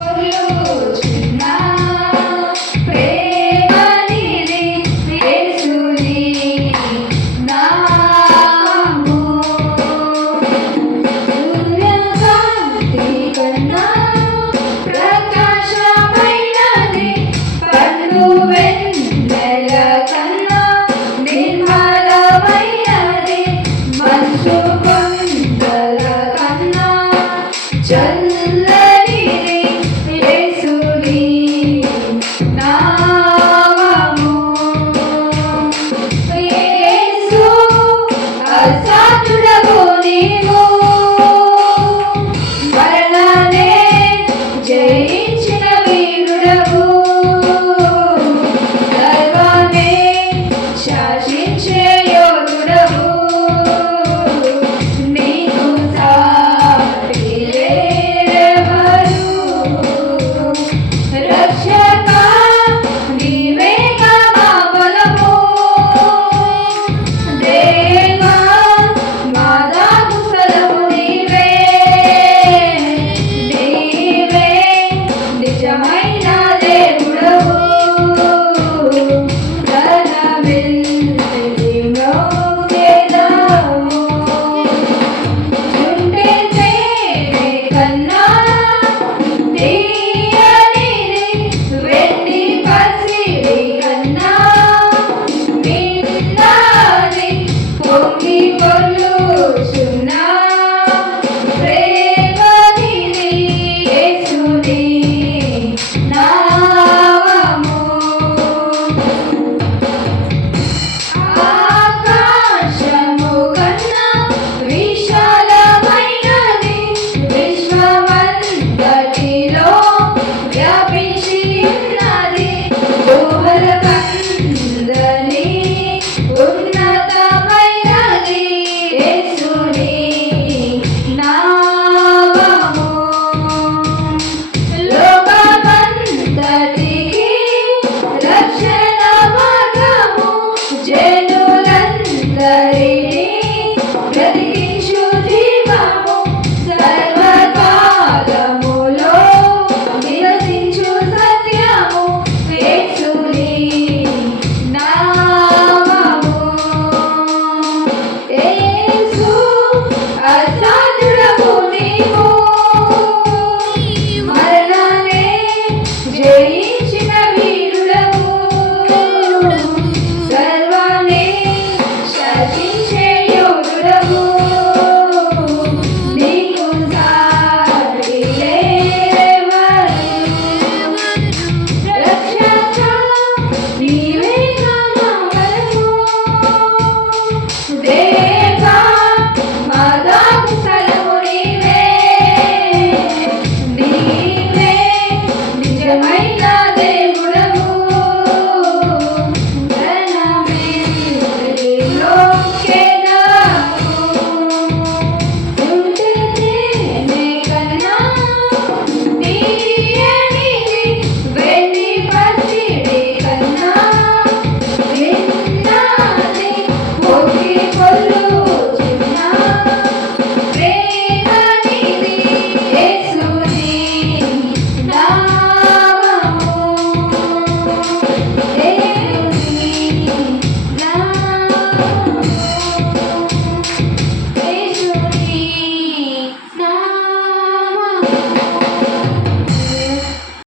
నా జయించిన వీరులకు సర్వాన్ని శించే యోగులకు నీకు రక్షక నీవే నా మనకు దేవ